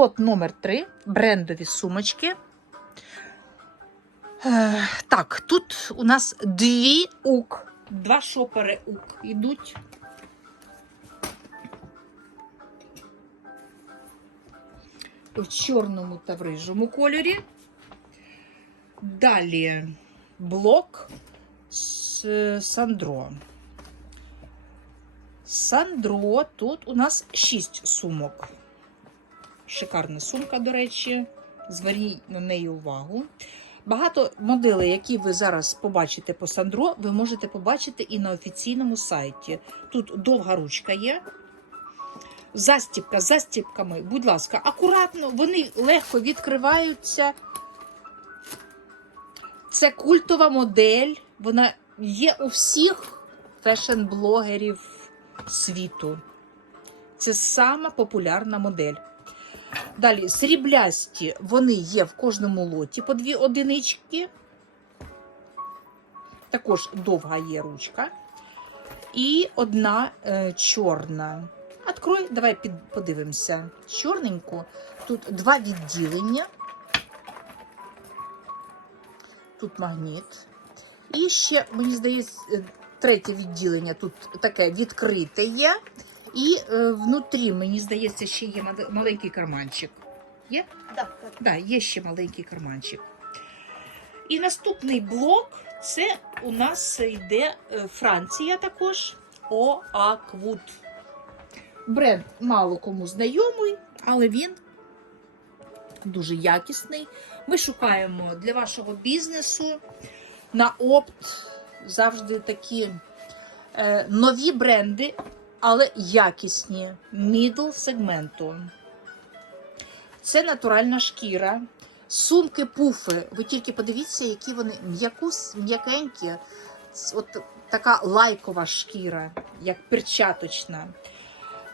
От номер 3 брендові сумочки. Е, так, тут у нас дві ук. Два шопери ук йдуть. В чорному та в рижому кольорі. Далі блок з Сандро. Сандро, тут у нас 6 сумок. Шикарна сумка, до речі. Зверніть на неї увагу. Багато моделей, які ви зараз побачите по Сандро, ви можете побачити і на офіційному сайті. Тут довга ручка є. Застіпка з застіпками, будь ласка, акуратно, вони легко відкриваються. Це культова модель. Вона є у всіх фешн-блогерів світу. Це сама популярна модель. Далі сріблясті, вони є в кожному лоті по дві одинички. Також довга є ручка. І одна е, чорна. Открой, давай під, подивимося. Чорненьку. Тут два відділення. Тут магніт. І ще, мені здається, е, третє відділення тут таке відкрите є. І е, внутрі, мені здається, ще є маленький карманчик. Є? Так, так. Да, є ще маленький карманчик. І наступний блок це у нас йде е, Франція також. Оаквуд. Бренд мало кому знайомий, але він дуже якісний. Ми шукаємо для вашого бізнесу на опт завжди такі е, нові бренди, але якісні, мідл сегменту. Це натуральна шкіра. Сумки пуфи. Ви тільки подивіться, які вони м'якенькі. От така лайкова шкіра, як перчаточна.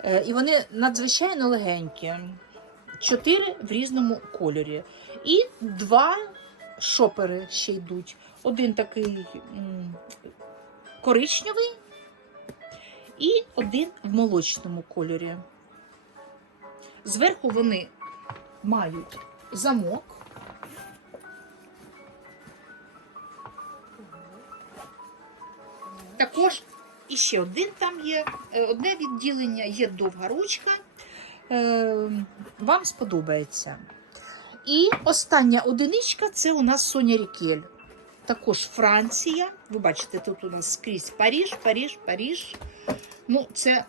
Е, І вони надзвичайно легенькі. Чотири в різному кольорі. І два шопери ще йдуть. Один такий коричневий і один в молочному кольорі. Зверху вони мають замок. Також іще один там є, е, одне відділення, є довга ручка. Е, Вам сподобається. І остання одиничка це у нас Соня Рікель. Також Франція. Ви бачите, тут у нас скрізь Паріж, Паріж, Паріж. Ну, це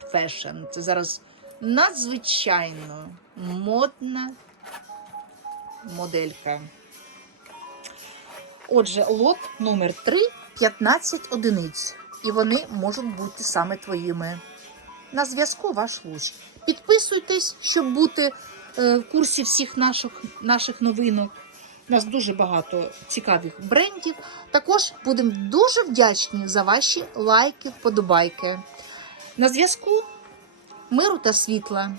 фешн. Це зараз надзвичайно модна моделька. Отже, лот номер 3 15 одиниць. І вони можуть бути саме твоїми. На зв'язку ваш луч. Підписуйтесь, щоб бути е, в курсі всіх наших, наших новинок. У нас дуже багато цікавих брендів. Також будемо дуже вдячні за ваші лайки, вподобайки. На зв'язку миру та світла.